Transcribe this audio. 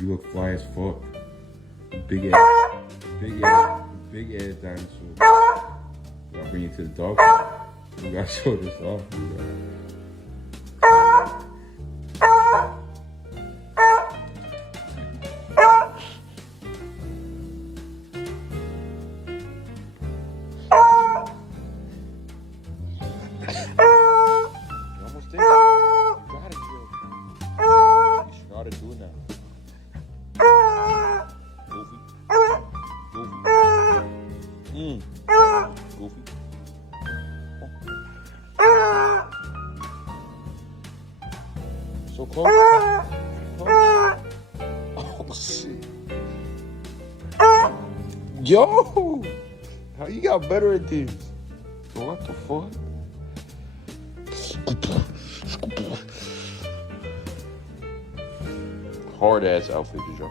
You look fly as fuck. Big ass dinosaur. I'll bring you to the dog park. You gotta show this off. Almost there. You got it, Joe. You should know how to do it now. Goofy. Goofy. So close. Oh shit. Yo! How you got better at this? What the fuck? Hard ass outfit, Joe.